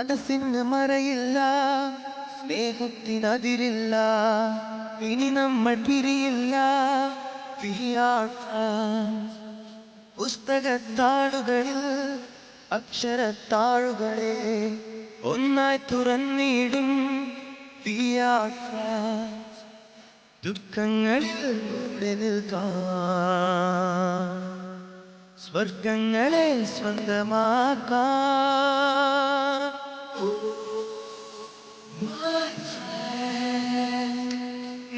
മനസ്സിന് മറയില്ല, സ്നേഹത്തിനതിരില്ല, ഇനി നമ്മൾ പിരിയില്ല. പുസ്തകത്താളുകളിൽ അക്ഷരത്താളുകളെ ഒന്നായി തുറന്നിടും. ദുഃഖങ്ങളിൽ നിൽക്കാൻ സ്വർഗങ്ങളെ സ്വന്തമാക്കാൻ.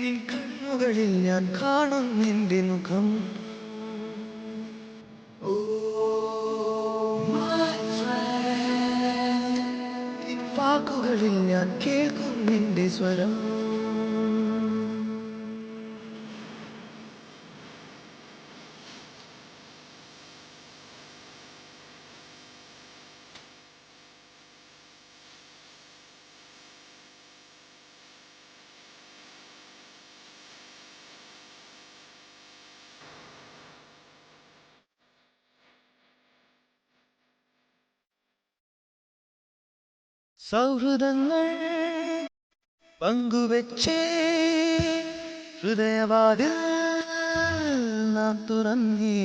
നിൻ കണ്ണുകളിൽ ഞാൻ കാണും നിന്റെ മുഖം. നിൻ വാക്കുകളിൽ ഞാൻ കേൾക്കും നിന്റെ സ്വരം. സൗഹൃദങ്ങൾ പങ്കുവെച്ചേ ഹൃദയവാതിൽ നാം തുറന്നേ.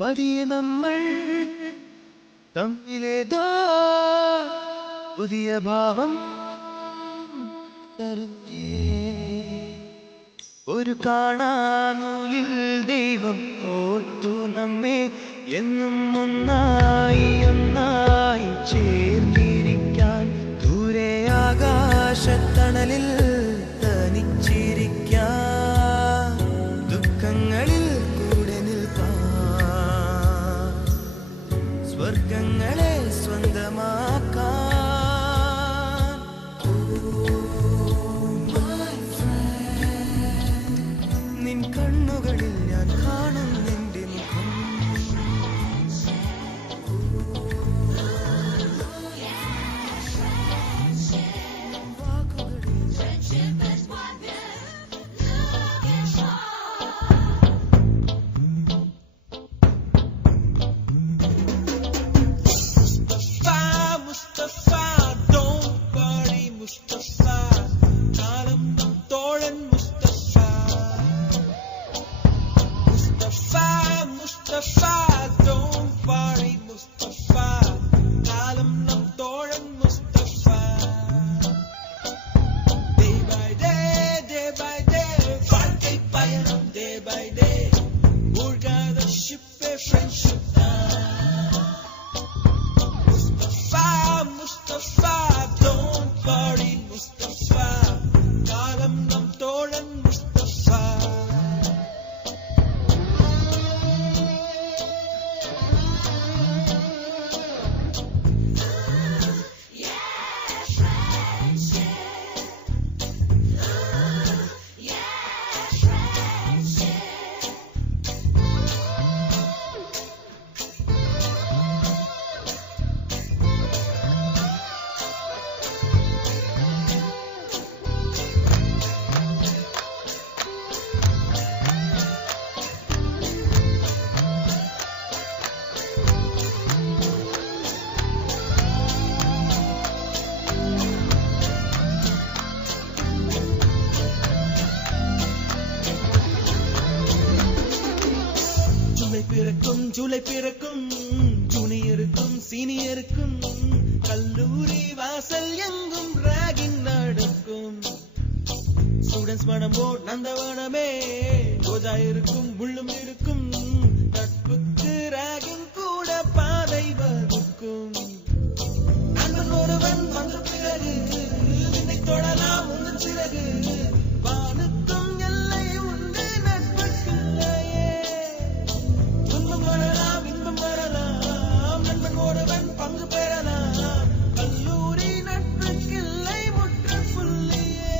പതിയെ നമ്മൾ തമ്മിലേതോ പുതിയ ഭാവം തരുന്നേ. ഒരു കാണാനൂലിൽ ദൈവം ഓർത്തു നമ്മെ എന്നും ഒന്നായി ഒന്നായി ചേർന്നിരിക്കാൻ. ദൂരെ ആകാശത്തണലിൽ തനിച്ചിരിക്കാൻ, ദുഃഖങ്ങളിൽ കൂടെ നിൽക്കാൻ, സ്വർഗങ്ങളെ സ്വന്തമാക്കാൻ. നിൻ കണ്ണുകളിൽ ഞാൻ കാണും നിന്റെ മുഖം. ஜூலை பிறக்கும் ஜூனியருக்கும் சீனியருக்கும் கல்லூரி வாசல் எங்கும் ராகிங் நடக்கும். ஸ்டூடெண்ட்ஸ் மனம் போல் நந்தவனமே ரோஜா இருக்கும் முள்ளும் இருக்கும். நட்புக்கு ராகிங் கூட பாதை வகுக்கும். நண்பன் ஒருவன் வந்த பிறகு நின்னை தொடலாம் உங்கள் சிறகு. வானுக்கும் எல்லை உண்டு நட்புக்குள்ளையே. துன்பம் வரலாம் இன்பம் வரலாம், நண்பன் ஒருவன் பங்கு பெறலாம். கல்லூரி நட்புக்கில்லை முற்றுப்புள்ளியே.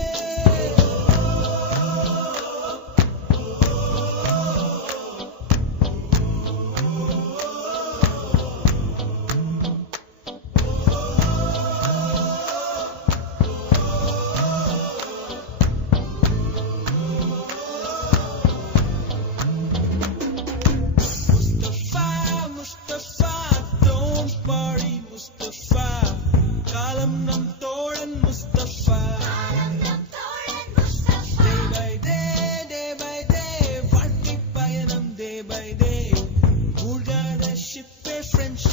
ഫ്രണ്ട്ഷിപ്പ്